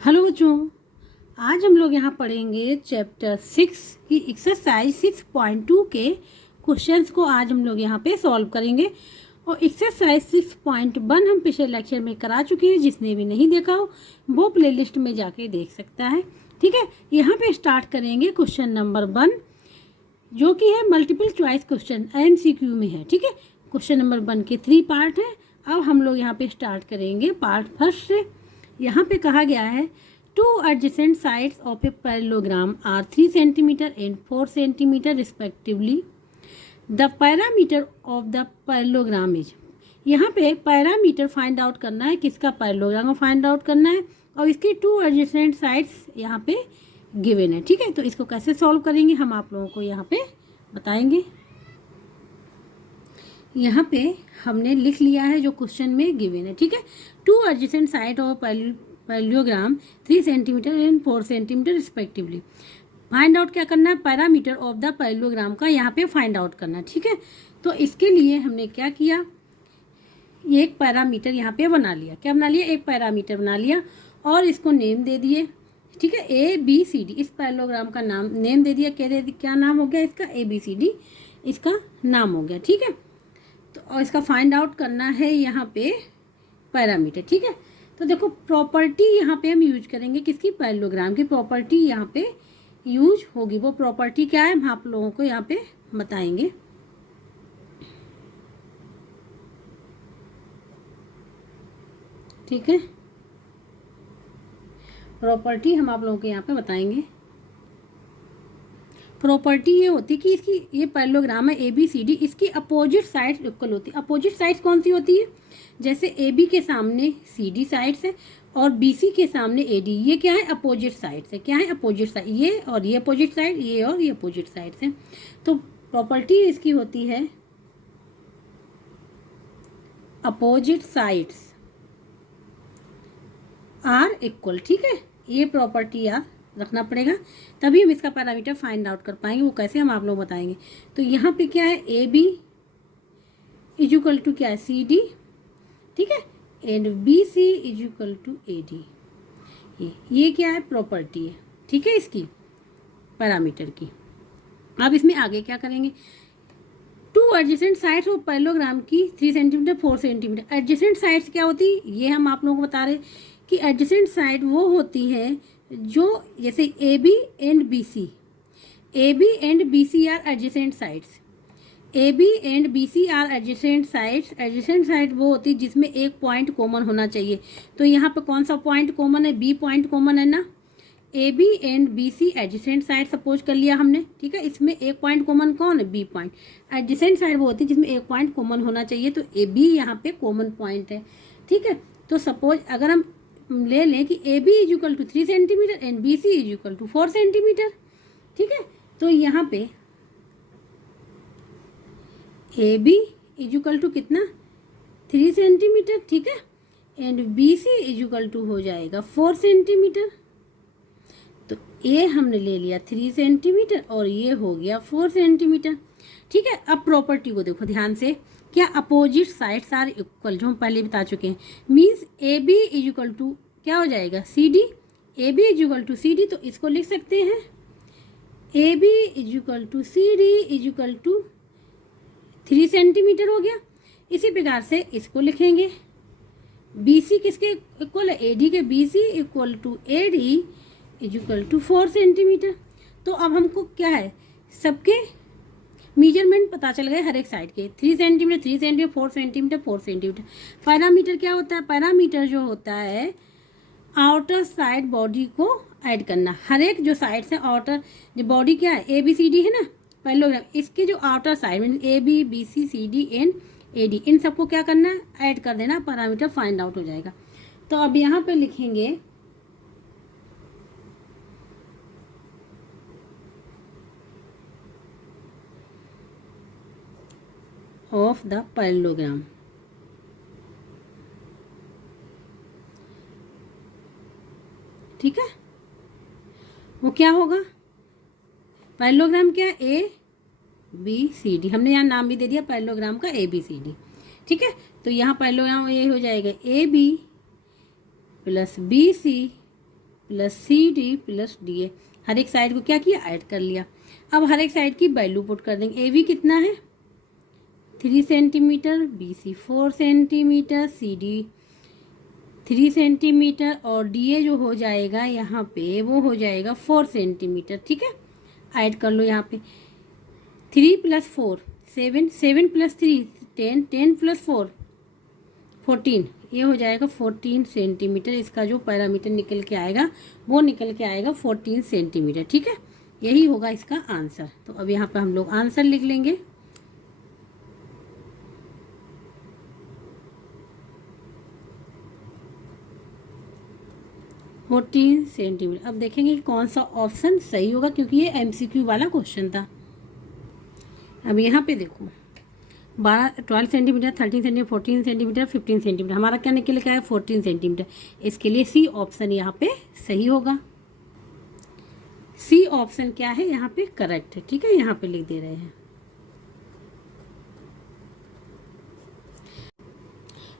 Hello बच्चों, आज हम लोग यहाँ पढ़ेंगे चैप्टर 6 की एक्सरसाइज 6.2 के क्वेश्चंस को आज हम लोग यहाँ पे सॉल्व करेंगे। और एक्सरसाइज 6.1 हम पिछले लेक्चर में करा चुके हैं। जिसने भी नहीं देखा हो वो प्लेलिस्ट में जाके देख सकता है। ठीक है, यहाँ पे स्टार्ट करेंगे क्वेश्चन नंबर 1 जो कि है मल्टीपल चॉइस क्वेश्चन MCQ में है। ठीक है, क्वेश्चन नंबर 1 के 3 पार्ट हैं। अब हम लोग यहाँ पे स्टार्ट करेंगे पार्ट फर्स्ट से। यहाँ पे कहा गया है 2 adjacent sides of a parallelogram are 3 cm and 4 cm respectively. The parameter of the parallelogram is, यहाँ पे पैरामीटर फाइंड आउट करना है। किसका? पैरेललोग्राम को फाइंड आउट करना है और इसकी 2 adjacent sides यहाँ पे गिवन है। ठीक है, तो इसको कैसे सॉल्व करेंगे हम आप लोगों को यहाँ पे बताएंगे। यहाँ पे हमने लिख लिया है जो क्वेश्चन में गिवन है। ठीक है, 2 adjacent side of parallelogram 3 cm and 4 cm respectively. Find out क्या करना है? पैरामीटर ऑफ द पैरेललोग्राम का यहाँ पे फाइंड आउट करना है। ठीक है, तो इसके लिए हमने क्या किया, एक पैरामीटर यहाँ पे बना लिया। क्या बना लिया? एक पैरामीटर बना लिया और इसको नेम दे दिए। ठीक है, ABCD, इस पैरेललोग्राम का नाम नेम दे दिया। क्या नाम हो गया इसका? ABCD इसका नाम हो गया। ठीक है, तो और इसका फाइंड आउट करना है यहाँ पे पैरामीटर। ठीक है, तो देखो प्रॉपर्टी यहाँ पे हम यूज करेंगे किसकी? पैरेललोग्राम की प्रॉपर्टी यहाँ पे यूज होगी। वो प्रॉपर्टी क्या है हम आप लोगों को यहाँ पे बताएंगे। ठीक है, प्रॉपर्टी हम आप लोगों को यहाँ पे बताएंगे। प्रॉपर्टी ये होती है कि इसकी ये पैरेललोग्राम है ABCD, इसकी अपोजिट साइड्स इक्वल होती है। अपोजिट साइड्स कौन सी होती है? जैसे AB के सामने CD साइड्स है और BC के सामने AD। ये क्या है? अपोजिट साइड्स है। क्या है? Opposite side. ये और ये अपोजिट साइड, ये और ये अपोजिट साइड्स है। तो प्रॉपर्टी इसकी होती है अपोजिट साइड्स आर इक्वल। ठीक है, ये प्रॉपर्टी याद रखना पड़ेगा, तभी हम इसका पैरामीटर फाइंड आउट कर पाएंगे। वो कैसे हम आप लोग बताएंगे। तो यहाँ पे क्या है? AB इज इक्वल टू क्या है? CD। ठीक है, and BC is equal to AD। ये क्या है? प्रॉपर्टी है। ठीक है, इसकी पैरामीटर की। अब इसमें आगे क्या करेंगे? 2 एडजेसेंट साइड्स ऑफ पैरेललोग्राम की 3 cm 4 cm। एडजेसेंट साइड्स क्या होती है? ये हम आप लोगों को बता रहे कि एडजेसेंट साइड वो होती है जो जैसे AB and BC are adjacent sides. AB and BC are adjacent sides. Adjacent side वो होती है जिसमें एक पॉइंट कॉमन होना चाहिए। तो यहाँ पे कौन सा पॉइंट कॉमन है? B पॉइंट कॉमन है ना। AB and BC adjacent side suppose कर लिया हमने। ठीक है, इसमें एक पॉइंट कॉमन कौन है? B point. एडजेसेंट साइड वो होती है जिसमें एक पॉइंट कॉमन होना चाहिए। तो AB यहाँ पे कॉमन पॉइंट है। ठीक है, तो सपोज अगर हम ले लें कि AB is equal to 3 cm and BC is equal to 4 cm। ठीक है, तो यहाँ पे AB इज इक्वल टू कितना? 3 cm। ठीक है, and BC is equal to हो जाएगा 4 cm। तो ये हमने ले लिया 3 cm और ये हो गया 4 cm। ठीक है, अब प्रॉपर्टी को देखो ध्यान से। क्या? अपोजिट साइड्स आर इक्वल, जो हम पहले बता चुके हैं। Means AB is equal to क्या हो जाएगा? CD। AB is equal to CD, तो इसको लिख सकते हैं AB is equal to CD is equal to 3 cm हो गया। इसी प्रकार से इसको लिखेंगे। BC किसके इक्वल है? AD के। BC equal to AD is equal to 4 cm। तो अब हमको क्या है? सबके मेजरमेंट पता चल गए हर एक साइड के। 3 cm 3 cm 4 cm 4 cm। Parameter क्या होता है? पैरामीटर जो होता है आउटर साइड बॉडी को ऐड करना। हर एक जो साइड से आउटर जो बॉडी क्या है? ABCD है ना पैरेललोग्राम, इसके जो outer side mean AB BC CD and AD, इन सबको क्या करना है? ऐड कर देना, पैरामीटर फाइंड आउट हो जाएगा। तो अब यहाँ पे लिखेंगे ऑफ द पैरेललोग्राम। ठीक है, वो क्या होगा? पैरेललोग्राम क्या? ABCD। हमने यहाँ नाम भी दे दिया पैरेललोग्राम का ABCD। ठीक है, तो यहाँ पैरेललोग्राम ये हो जाएगा AB plus BC plus C D plus D A. हर एक साइड को क्या किया, ऐड कर लिया। अब हर एक साइड की वैल्यू पुट कर देंगे। ए बी कितना है 3 centimetre, B C 4 centimetre, C D 3 centimetre और डी ए जो हो जाएगा यहाँ पे वो हो जाएगा 4 सेंटीमीटर। ठीक है, ऐड कर लो यहाँ पे 3 + 4 7, 7 + 3 10, 10 + 4 14, ये हो जाएगा 14 सेंटीमीटर। इसका जो पैरामीटर निकल के आएगा वो निकल के आएगा 14 सेंटीमीटर। ठीक है, यही होगा इसका आंसर। तो अब यहाँ पे हम लोग आंसर लिख लेंगे। Fourteen centimetre. अब देखेंगे कि कौन सा ऑप्शन सही होगा, क्योंकि ये MCQ वाला क्वेश्चन था। अब यहाँ पे देखो 12 सेंटीमीटर, 13 सेंटीमीटर, 14 सेंटीमीटर, 15 सेंटीमीटर। हमारा क्या निकल के आया 14 सेंटीमीटर। इसके लिए सी ऑप्शन यहाँ पे सही होगा। सी ऑप्शन क्या है यहाँ पे करेक्ट है। ठीक है, यहाँ पे लिख दे रहे हैं।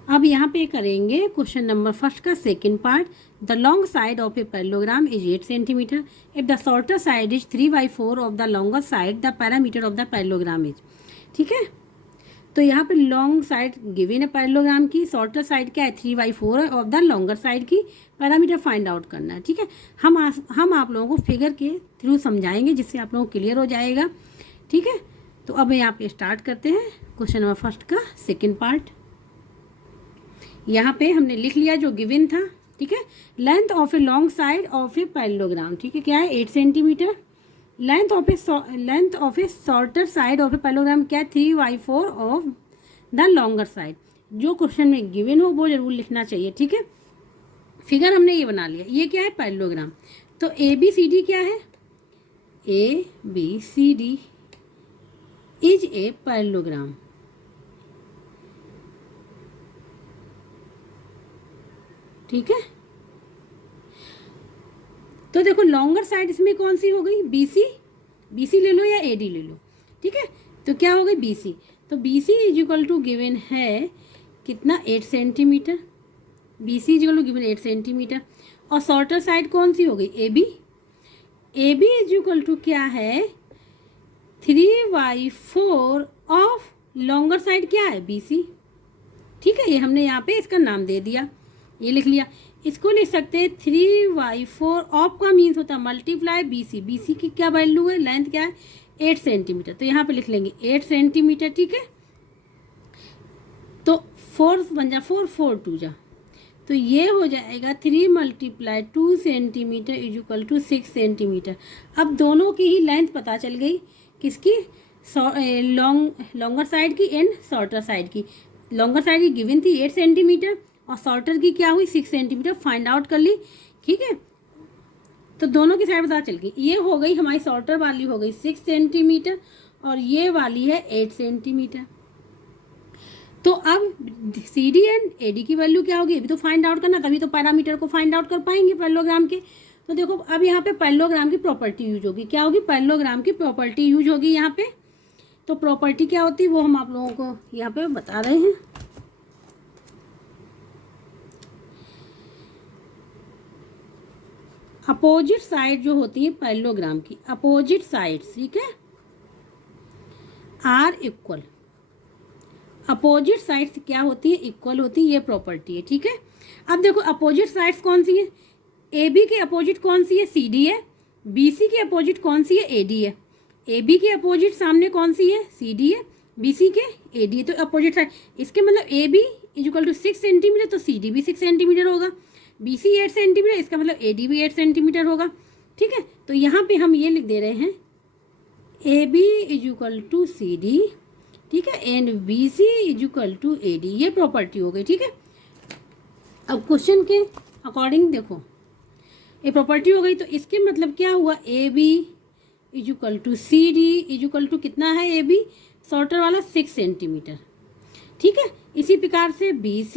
अब यहाँ पे करेंगे क्वेश्चन नंबर फर्स्ट का second part. The long side of a parallelogram is 8 centimetre if the shorter side is 3/4 of the longer side, the parameter of the parallelogram is. ठीक है, तो यहाँ पे लॉन्ग साइड गिवन है parallelogram की, shorter side क्या है 3/4 of the longer side की, पैरामीटर फाइंड आउट करना है। ठीक है, हम आप लोगों को फिगर के थ्रू समझाएंगे जिससे आप लोगों को क्लियर हो जाएगा। ठीक है, तो अब यहाँ पे स्टार्ट करते हैं क्वेश्चन नंबर फर्स्ट का सेकेंड पार्ट। यहाँ पे हमने लिख लिया जो गिवन था। ठीक है, length of a long side of a parallelogram, ठीक है, क्या है 8 centimetre. Length of A shorter side of a parallelogram क्या है 3/4 ऑफ द लॉन्गर साइड। जो क्वेश्चन में गिवन हो वो जरूर लिखना चाहिए। ठीक है, फिगर हमने ये बना लिया। ये क्या है पैरेललोग्राम। तो ABCD क्या है, ABCD इज ए पैरेललोग्राम। ठीक है, तो देखो लॉन्गर साइड इसमें कौन सी हो गई BC ले लो या AD ले लो। ठीक है, तो क्या हो गई BC। तो BC is equal to given है कितना 8 centimetre. BC is equal to given 8 centimetre. और शॉर्टर साइड कौन सी हो गई AB इज इक्वल टू क्या है 3/4 ऑफ लॉन्गर साइड क्या है BC। ठीक है, ये हमने यहाँ पे इसका नाम दे दिया, ये लिख लिया। इसको लिख सकते हैं 3/4 ऑफ का मीन्स होता है मल्टीप्लाई BC की क्या वैल्यू है, लेंथ क्या है 8 सेंटीमीटर। तो यहाँ पे लिख लेंगे 8 सेंटीमीटर। ठीक है, तो 4 बन जा 4 4 2 जा, तो ये हो जाएगा 3 × 2 centimetre is equal to 6 centimetre. अब दोनों की ही लेंथ पता चल गई, किसकी लॉन्गर साइड की एंड शॉर्टर साइड की। लॉन्गर साइड की गिवन थी 8 सेंटीमीटर और शॉर्टर की क्या हुई 6 सेंटीमीटर, फाइंड आउट कर ली। ठीक है, तो दोनों की साइड पता चल गई। ये हो गई हमारी शॉर्टर वाली हो गई 6 सेंटीमीटर और ये वाली है 8 सेंटीमीटर। तो अब CD एंड AD की वैल्यू क्या होगी, अभी तो फाइंड आउट करना, तभी तो पैरामीटर को फाइंड आउट कर पाएंगे पैरेललोग्राम के। तो देखो अब यहाँ पे पैरेललोग्राम की प्रॉपर्टी यूज होगी। क्या होगी, पैरेललोग्राम की प्रॉपर्टी यूज होगी यहाँ पे। तो प्रॉपर्टी क्या होती है वो हम आप लोगों को यहाँ पे बता रहे हैं। अपोजिट साइड जो होती है पैरेललोग्राम की, अपोजिट साइड, ठीक है, आर इक्वल। अपोजिट साइड्स क्या होती है, इक्वल होती है, ये प्रॉपर्टी है। ठीक है, अब देखो अपोजिट साइड्स कौन सी है, AB के अपोजिट कौन सी है CD है, BC के अपोजिट कौन सी है AD है, AB के अपोजिट सामने कौन सी है CD है, BC के AD है। तो अपोजिट साइड इसके मतलब AB is equal to 6 centimetre, तो CD भी 6 सेंटीमीटर होगा। BC 8 सेंटीमीटर, इसका मतलब AD भी 8 सेंटीमीटर होगा। ठीक है, तो यहाँ पे हम ये लिख दे रहे हैं AB is equal to CD, ठीक है, and BC is equal to AD, ये प्रॉपर्टी हो गई। ठीक है, अब क्वेश्चन के अकॉर्डिंग देखो ये प्रॉपर्टी हो गई, तो इसके मतलब क्या हुआ AB is equal to CD is equal to कितना है AB शॉर्टर वाला 6 सेंटीमीटर। ठीक है, इसी प्रकार से BC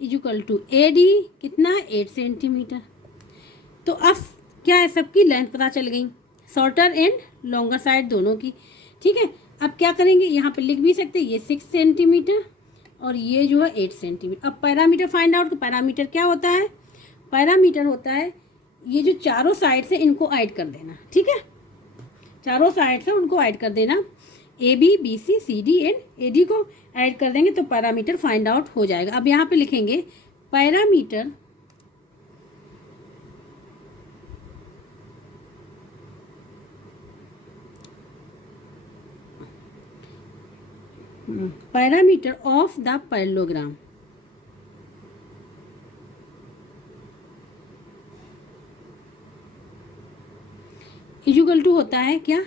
is equal to AD कितना है 8 सेंटीमीटर। तो अब क्या है, सबकी लेंथ पता चल गई, शॉर्टर एंड लॉन्गर साइड दोनों की। ठीक है, अब क्या करेंगे, यहाँ पे लिख भी सकते हैं ये 6 सेंटीमीटर और ये जो है 8 सेंटीमीटर। अब पैरामीटर फाइंड आउट, पैरामीटर क्या होता है, पैरामीटर होता है ये जो चारों साइड से इनको ऐड कर देना, ठीक है, चारों साइड से उनको ऐड कर देना, A B B C C D and A D को ऐड कर देंगे तो पैरामीटर फाइंड आउट हो जाएगा। अब यहाँ पे लिखेंगे parameter of the parallelogram, equal to होता है क्या,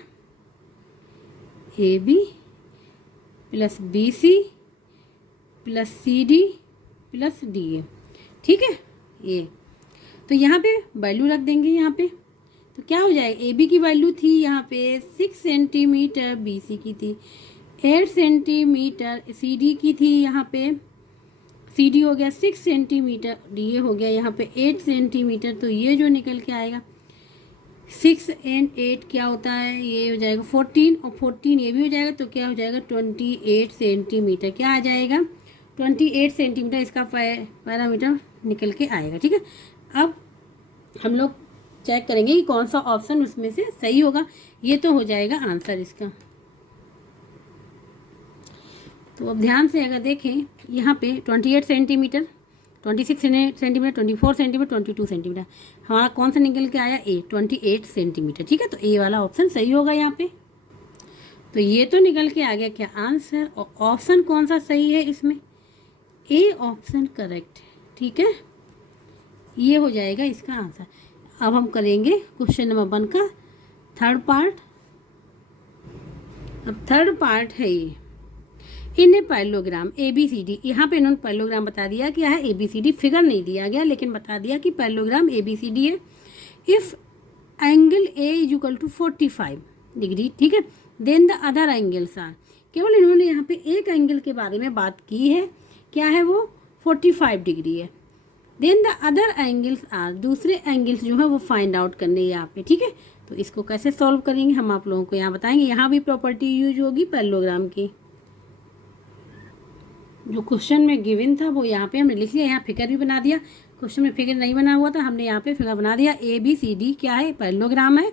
A B plus B C plus C D plus D A, ठीक है। ये तो यहाँ पे वैल्यू रख देंगे, यहाँ पे तो क्या हो जाएगा, ए बी की वैल्यू थी यहाँ पे 6 सेंटीमीटर, बी सी की थी 8 सेंटीमीटर, सी डी की थी यहाँ पे, सी डी हो गया 6 सेंटीमीटर, डी ए हो गया यहाँ पे 8 सेंटीमीटर। तो ये जो निकल के आएगा 6 and 8 क्या होता है, ये हो जाएगा 14 और 14 ये भी हो जाएगा, तो क्या हो जाएगा 28 सेंटीमीटर, क्या आ जाएगा 28 सेंटीमीटर इसका पैरामीटर निकल के आएगा, ठीक है। अब हम लोग चेक करेंगे कि कौन सा ऑप्शन उसमें से सही होगा। ये तो हो जाएगा आंसर इसका। तो अब ध्यान से अगर देखें यहाँ पे 28 सेंटीमीटर, 26 सेंटीमीटर, 24 सेंटीमीटर, 22 सेंटीमीटर, हमारा कौन सा निकल के आया, ए 28 सेंटीमीटर, ठीक है। तो ए वाला ऑप्शन सही होगा यहाँ पे। तो ये तो निकल के आ गया क्या आंसर, और ऑप्शन कौन सा सही है इसमें, ए ऑप्शन करेक्ट है, ठीक है। ये हो जाएगा इसका आंसर। अब हम करेंगे क्वेश्चन नंबर 1 का थर्ड पार्ट। अब थर्ड पार्ट है ये, in a parallelogram A B C D, यहाँ पे इन्होंने पैरेललोग्राम बता दिया क्या है, A B C D, figure नहीं दिया गया लेकिन बता दिया कि parallelogram A B C D है। If angle A is equal to 45 degree, ठीक है, then the other angles are, केवल इन्होंने यहाँ पे एक एंगल के बारे में बात की है, क्या है वो 45 डिग्री है। Then the other angles are, दूसरे एंगल्स जो है वो फाइंड आउट करने यहाँ पे, ठीक है। तो इसको कैसे सॉल्व करेंगे हम आप लोगों को यहाँ बताएंगे। यहाँ भी प्रॉपर्टी यूज होगी पैरेललोग्राम की, जो क्वेश्चन में गिवन था वो यहाँ पे हमने लिख लिया, यहाँ फिगर भी बना दिया। क्वेश्चन में फिगर नहीं बना हुआ था, हमने यहाँ पे फिगर बना दिया। ए बी सी डी क्या है, पैरेललोग्राम है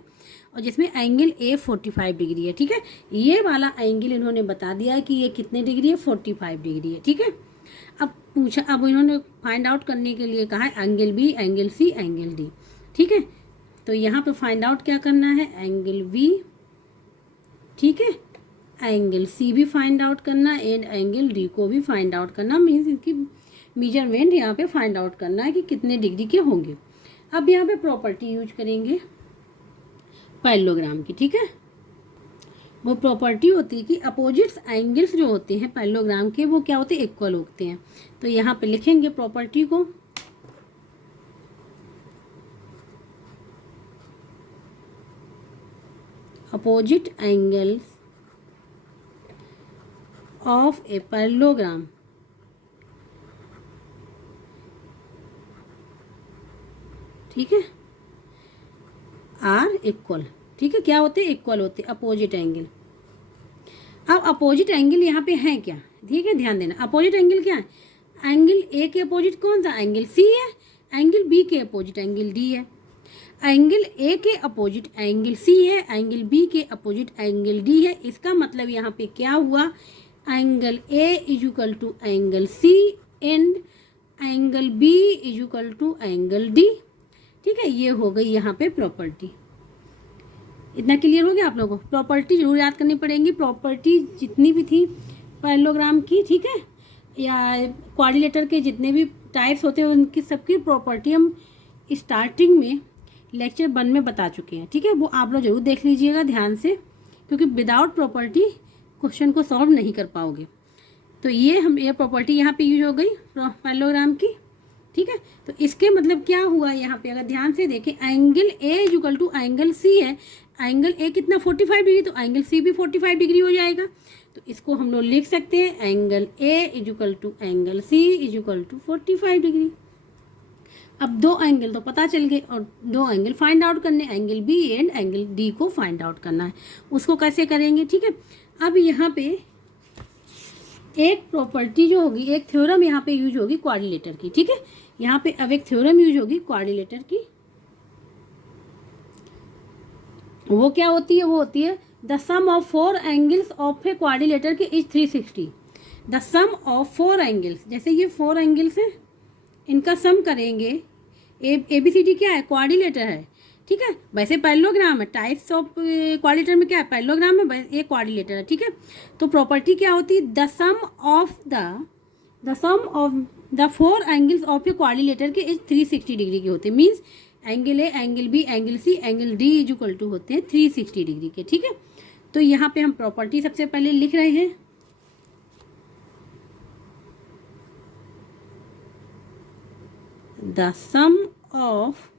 और जिसमें एंगल ए 45 डिग्री है, ठीक है। ये वाला एंगल इन्होंने बता दिया कि ये कितने डिग्री है, 45 डिग्री है, ठीक है। अब इन्होंने फाइंड आउट करने के लिए कहा है angle B, angle C, angle D, ठीक है। तो यहाँ पे फाइंड आउट क्या करना है, एंगल बी, ठीक है, एंगल सी भी फाइंड आउट करना एंड एंगल डी को भी फाइंड आउट करना, मीन्स इनकी मेजरमेंट यहाँ पे फाइंड आउट करना है कि कितने डिग्री के होंगे। अब यहाँ पे प्रॉपर्टी यूज करेंगे पैरेललोग्राम की, ठीक है। वो प्रॉपर्टी होती है कि अपोजिट्स एंगल्स जो होते हैं पैरेललोग्राम के वो क्या होते हैं, इक्वल होते हैं। तो यहाँ पे लिखेंगे प्रॉपर्टी को, opposite angles of a parallelogram ठीक है आर इक्वल, ठीक है, क्या होते हैं, इक्वल होते हैं अपोजिट एंगल। अब अपोजिट एंगल यहाँ पे है क्या, ठीक है, ध्यान देना। अपोजिट एंगल क्या है, एंगल ए के अपोजिट कौन सा, एंगल सी है, एंगल बी के अपोजिट एंगल डी है, एंगल ए के अपोजिट एंगल सी है, एंगल बी के अपोजिट एंगल डी है। इसका मतलब यहाँ पे क्या हुआ, angle A is equal to angle C and angle B is equal to angle D, ठीक है। ये हो गई यहाँ पे प्रॉपर्टी। इतना क्लियर हो गया आप लोगों को। प्रॉपर्टी जरूर याद करनी पड़ेगी, प्रॉपर्टी जितनी भी थी पैरेललोग्राम की, ठीक है, या क्वाड्रिलेटर के जितने भी टाइप्स होते हैं उनकी सबकी प्रॉपर्टी हम स्टार्टिंग में लेक्चर 1 में बता चुके हैं, ठीक है। वो आप लोग जरूर देख लीजिएगा ध्यान से, क्योंकि विदाउट प्रॉपर्टी क्वेश्चन को सॉल्व नहीं कर पाओगे। तो ये प्रॉपर्टी यहाँ पे यूज हो गई पैरेललोग्राम की, ठीक है। तो इसके मतलब क्या हुआ यहाँ पे, अगर ध्यान से देखें, angle A is equal to angle C है, एंगल ए कितना 45 डिग्री, तो एंगल सी भी 45 डिग्री हो जाएगा। तो इसको हम लोग लिख सकते हैं angle A is equal to angle C is equal to 45 degree. अब दो एंगल तो पता चल गए और दो एंगल फाइंड आउट करने, angle B and angle D को फाइंड आउट करना है। उसको कैसे करेंगे, ठीक है। अब यहाँ पे एक प्रॉपर्टी जो होगी, एक थ्योरम यहाँ पे यूज होगी क्वाड्रिलेटर की, ठीक है। यहाँ पे अब एक थ्योरम यूज होगी क्वाड्रिलेटर की, वो क्या होती है, वो होती है the sum of 4 angles of a quadrilateral के is 360। The sum of 4 angles, जैसे ये 4 एंगल्स हैं, इनका सम करेंगे। ए बी सी डी क्या है, क्वाड्रिलेटर है, ठीक है। वैसे पैरेललोग्राम है, टाइप्स ऑफ क्वाड्रिलेटर में क्या है, पैरेललोग्राम है, ये क्वाड्रिलेटर है, ठीक है। तो प्रॉपर्टी क्या होती है, the sum of the 4 angles of a quadrilateral के इज 360 डिग्री के होते हैं। Means angle A, angle B, angle C, angle D is equal to होते हैं 360 डिग्री के, ठीक है। तो यहाँ पे हम प्रॉपर्टी सबसे पहले लिख रहे हैं। द सम ऑफ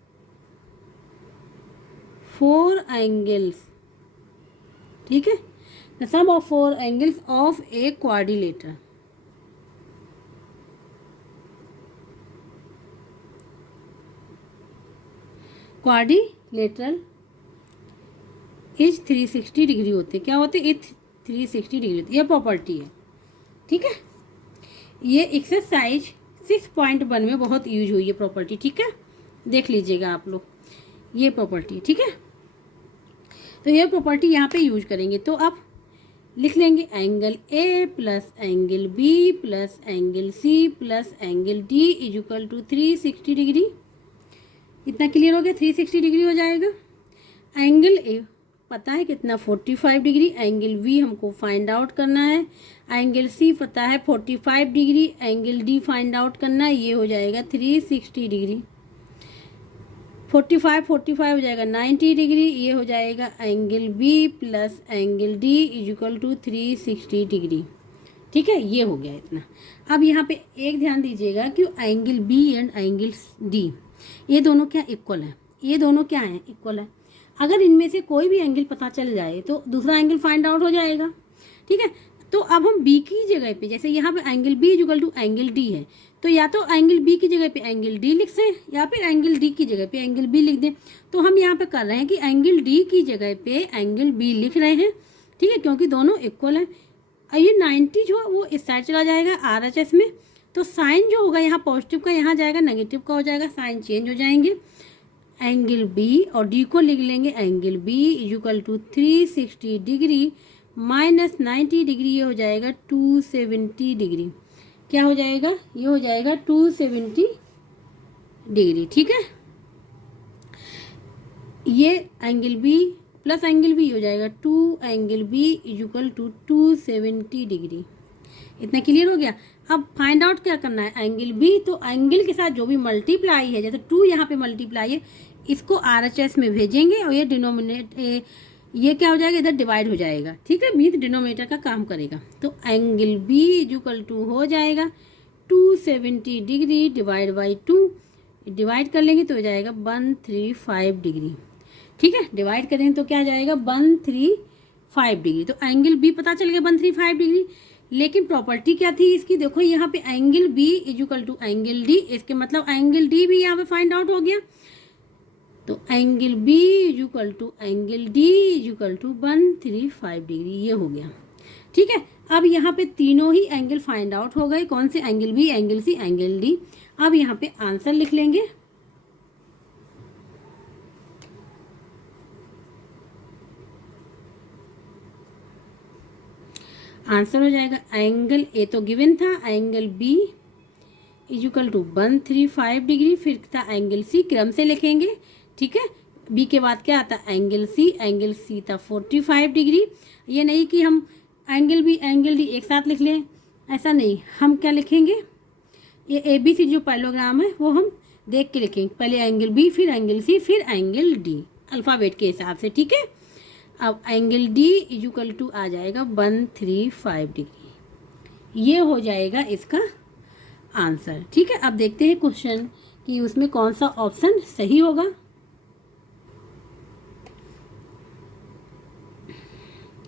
4 एंगल्स, ठीक है, the sum of 4 angles of a quadrilateral, quadrilateral is 360 degree होते, क्या होते, ये 360 डिग्री होती है। ये प्रॉपर्टी है, ठीक है। ये एक्सरसाइज 6.1 में बहुत यूज हुई है प्रॉपर्टी, ठीक है। देख लीजिएगा आप लोग, ये प्रॉपर्टी, ठीक है। तो ये प्रॉपर्टी यहाँ पे यूज करेंगे। तो अब लिख लेंगे angle A plus angle B plus angle C plus angle D is equal to 360 degree. इतना क्लियर हो गया, 360 डिग्री हो जाएगा। एंगल ए पता है कितना, 45 डिग्री। एंगल बी हमको फाइंड आउट करना है। एंगल सी पता है 45 degree. Angle D find out करना है, ये हो जाएगा 360 डिग्री। 45 हो जाएगा 90 डिग्री। ये हो जाएगा angle B plus angle D is equal to 360 degree, ठीक है। ये हो गया इतना। अब यहाँ पे एक ध्यान दीजिएगा कि angle B and angle D, ये दोनों क्या इक्वल है, ये दोनों क्या है, इक्वल है। अगर इनमें से कोई भी एंगल पता चल जाए तो दूसरा एंगल फाइंड आउट हो जाएगा, ठीक है। तो अब हम बी की जगह पे, जैसे यहाँ पे angle B equal to angle D है, तो या तो एंगल बी की जगह पे एंगल डी लिख दें या फिर एंगल डी की जगह पे एंगल बी लिख दें। तो हम यहाँ पे कर रहे हैं कि एंगल डी की जगह पे एंगल बी लिख रहे हैं, ठीक है, क्योंकि दोनों इक्वल है। और ये 90 जो है वो इस साइड चला जाएगा RHS में, तो साइन जो होगा यहाँ पॉजिटिव का यहाँ जाएगा, नेगेटिव का हो जाएगा, साइन चेंज हो जाएंगे। एंगल बी और डी को लिख लेंगे angle B is equal to 360 degree minus 90 degree, ये हो जाएगा 270 डिग्री। क्या हो जाएगा, ये हो जाएगा 270 डिग्री, ठीक है। ये angle B plus angle B हो जाएगा 2 angle B is equal to 270 degree. इतना क्लियर हो गया। अब फाइंड आउट क्या करना है, एंगल बी, तो एंगल के साथ जो भी मल्टीप्लाई है, जैसे 2 यहाँ पे मल्टीप्लाई है, इसको RHS में भेजेंगे और ये ये क्या हो जाएगा, इधर डिवाइड हो जाएगा, ठीक है, मीन्स डिनोमिनेटर का काम करेगा। तो angle B is equal to हो जाएगा 270 डिग्री डिवाइड बाई 2, डिवाइड कर लेंगे तो हो जाएगा 135 डिग्री, ठीक है। डिवाइड करेंगे तो क्या आ जाएगा 135 डिग्री। तो एंगल बी पता चल गया 135 डिग्री। लेकिन प्रॉपर्टी क्या थी इसकी, देखो यहाँ पे angle B is equal to angle D, इसके मतलब एंगल डी भी यहाँ पे फाइंड आउट हो गया। तो angle B is equal to angle D is equal to 135 degree, ये हो गया, ठीक है। अब यहाँ पे तीनों ही एंगल फाइंड आउट हो गए, कौन से, angle B, angle C, angle D. अब यहाँ पे आंसर लिख लेंगे। आंसर हो जाएगा एंगल ए तो गिवन था, angle B is equal to 135 degree, फिर था एंगल सी, क्रम से लिखेंगे, ठीक है। बी के बाद क्या आता है एंगल सी था 45 डिग्री। ये नहीं कि हम एंगल बी एंगल डी एक साथ लिख लें, ऐसा नहीं, हम क्या लिखेंगे, ये ABC जो पैरेललोग्राम है वो हम देख के लिखेंगे, पहले एंगल बी फिर एंगल सी फिर एंगल डी, अल्फ़ाबेट के हिसाब से, ठीक है। अब angle D is equal to आ जाएगा 135 डिग्री, ये हो जाएगा इसका आंसर, ठीक है। अब देखते हैं क्वेश्चन कि उसमें कौन सा ऑप्शन सही होगा।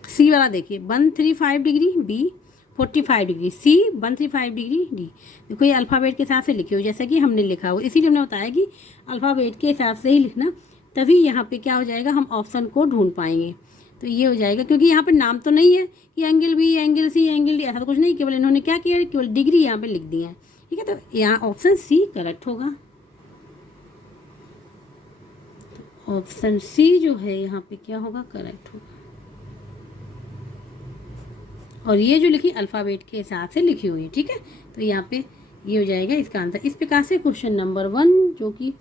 सी वाला देखिए 135 डिग्री, बी 45 डिग्री, सी 135 डिग्री, डी। देखो ये अल्फ़ाबेट के हिसाब से लिखे हो जैसा कि हमने लिखा हो, इसीलिए हमने बताया कि अल्फ़ाबेट के हिसाब से ही लिखना, तभी यहाँ पे क्या हो जाएगा, हम ऑप्शन को ढूंढ पाएंगे। तो ये हो जाएगा, क्योंकि यहाँ पे नाम तो नहीं है कि angle B angle C angle D, ऐसा तो कुछ नहीं, केवल इन्होंने क्या किया, केवल डिग्री यहाँ पे लिख दी है, ठीक है। तो यहाँ ऑप्शन सी करेक्ट होगा। ऑप्शन सी जो है यहाँ पे क्या होगा, करेक्ट होगा। और ये जो लिखी अल्फ़ाबेट के हिसाब से लिखी हुई है, ठीक है। तो यहाँ पे ये हो जाएगा इसका आंसर। इस प्रकार से क्वेश्चन नंबर 1 जो कि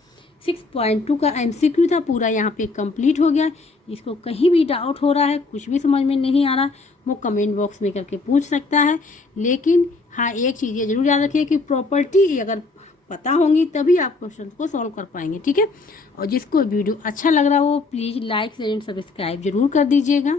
6.2 का MCQ था पूरा यहाँ पे कंप्लीट हो गया। जिसको कहीं भी डाउट हो रहा है, कुछ भी समझ में नहीं आ रहा, वो कमेंट बॉक्स में करके पूछ सकता है। लेकिन हाँ, एक चीज़ ये ज़रूर याद रखिए कि प्रॉपर्टी अगर पता होंगी तभी आप क्वेश्चन को सॉल्व कर पाएंगे, ठीक है। और जिसको वीडियो अच्छा लग रहा हो please like share and subscribe जरूर कर दीजिएगा।